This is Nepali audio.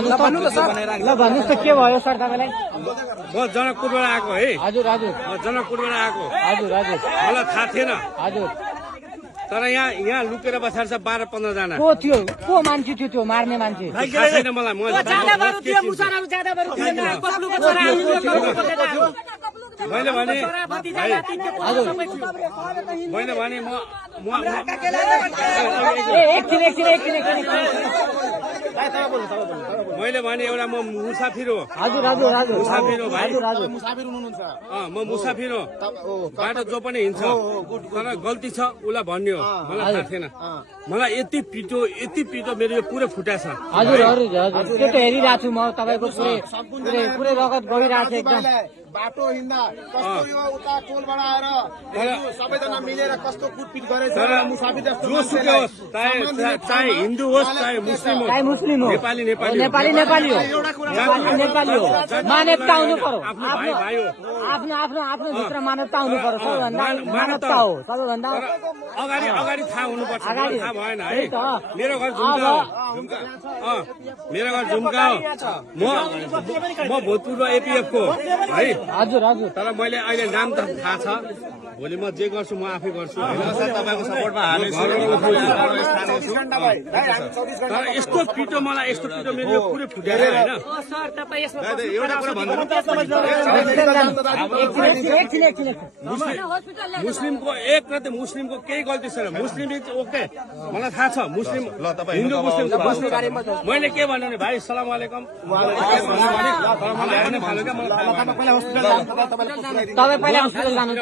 ल भन्नुहोस् त के भयो सर तपाईँलाई? म जनकपुरबाट आएको है। हजुर हजुर म जनकपुरबाट आएको। हजुर हजुर मलाई थाहा थिएन, हजुर। तर यहाँ लुकेर बसेर छ 12-15 जना। को थियो? को मान्छे थियो त्यो मार्ने मान्छे? थाहा छैन मलाई। मैले भने मैले भने एउटा म मुसाफिर हो। हजुर हजुर हजुर मुसाफिर हो भाइ। मुसाफिर हुनुहुन्छ। म मुसाफिर हो। बाटो जो पनि हिँड्छ तर गल्ती छ उसलाई भन्ने हो। मलाई थाहा थिएन। मलाई यति पिटो मेरो यो पुरै फुटा छ। हजुर हजुर हजुर त्यो त हेरिरहेको छु म तपाईँको पुरै रगत गइरहेको छ एकदम। बाटो हिँड्दा कस्तो यो उता टोलबाट आएर सबैजना मिलेर कस्तो कुटपिट गरेछ। मुसाफिर जोसुकै होस्, चाहे हिन्दू होस् चाहे मुस्लिम होस्, चाहे मुस्लिम हो, नेपाली नेपाली नेपाली नेपाली हो, नेपाली हो। मानवता आउनु पर्यो। आफ्नो भाइ भाइ हो। आफ्नो भित्र मानवता आउनु पर्यो। सबैभन्दा मानवता हो सबैभन्दा अगाडि थाहा हुनुपर्छ। थाहा भएन है। मेरो घर झुम्का हो। मेरो घर झुम्का हो। म भूतपूर्व एपिएफ को है। हजुर हजुर। तर मैले अहिले नाम त थाहा छ। भोलि म जे गर्छु म आफै गर्छु। तपाईको सपोर्टमा तर यस्तो पिटो मलाई यस्तो पिटो मेरो यो पुरै फुटेर होइन। मुस्लिमको एक प्रति मुस्लिमको केही गल्ती छैन। मुस्लिम ओके मलाई थाहा छ। मुस्लिम हिन्दू मुस्लिम मैले के भन्नु भने भाइ सलाम वालेकुम। तपाईँ पहिला हस्पिटल जानु।